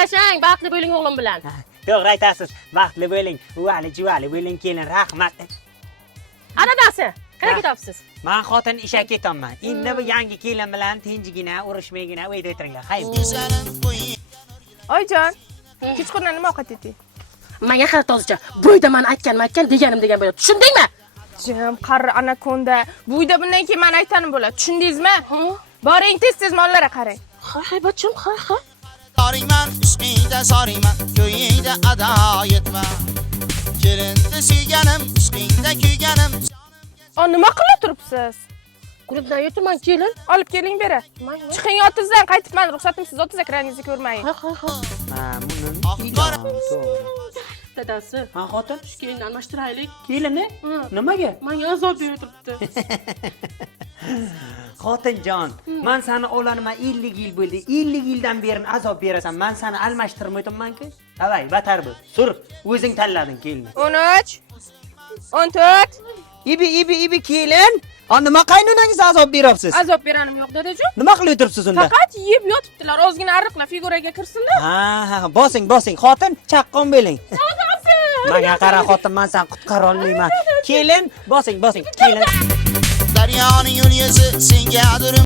yashang, baxtli bo'ling o'g'lim bilan. To'g'ri aytasiz. Baxtli bo'ling. Uvali juvali bo'ling kelin, rahmat. Anadasi, qayerga ketyapsiz? Men xotin ishga ketaman. Endi bu yangi kelin bilan tinchigina, urushmaygina uyda o'tiringlar. Xayr. Oyjon, kechqurun nima ovqat eding? Menga qara tozicha, bo'yda men aytgan deganim degan bo'ladi. Tushundingmi? Jim, qari anakonda. Buyda bundan keyin men aytanim bo'ladi. Tushundingizmi? Boring tez-tez mollarga qarang. Ha, bachim, ha. Sarıyman, üstünde sarıyman, köyünde ada yetmem. Kelinde suyganim, üstünde kuyganim. Nima qilib turibsiz? Klubdan yo'tirman kelin. Olib keling beri. Chiqing yotingizdan qaytib men ruxsatimsiz o'tizga kiraningizni ko'rmayin. Ha. Dadasi, Ha, xotin. shu kelinni almashtiraylik. Kelini? Nimaga? Menga azob berib turibdi. Xotinjon, men seni olaniman 50 yil bo'ldi. 50 yildan beri azob berasan. Men seni almashtirmayapman-ku. Davay, batar bu. Sur, o'zing tanlading kelini. 13 14 Ibi kelin. Nima qaynonangiz azob beryapsiz? azob beranim yo'q dadajon. Nima qilib o'tiribsiz unda? Faqat yeb yotibdilar. Ozgina arriqlar figuraga kirsinlar. Ha, bosing. Xotin chaqqon bo'ling. Menga qara xotin, men seni qutqara olmayman. Kelin, bosing, kelin. Daryoning yo'l yezi senga adurim.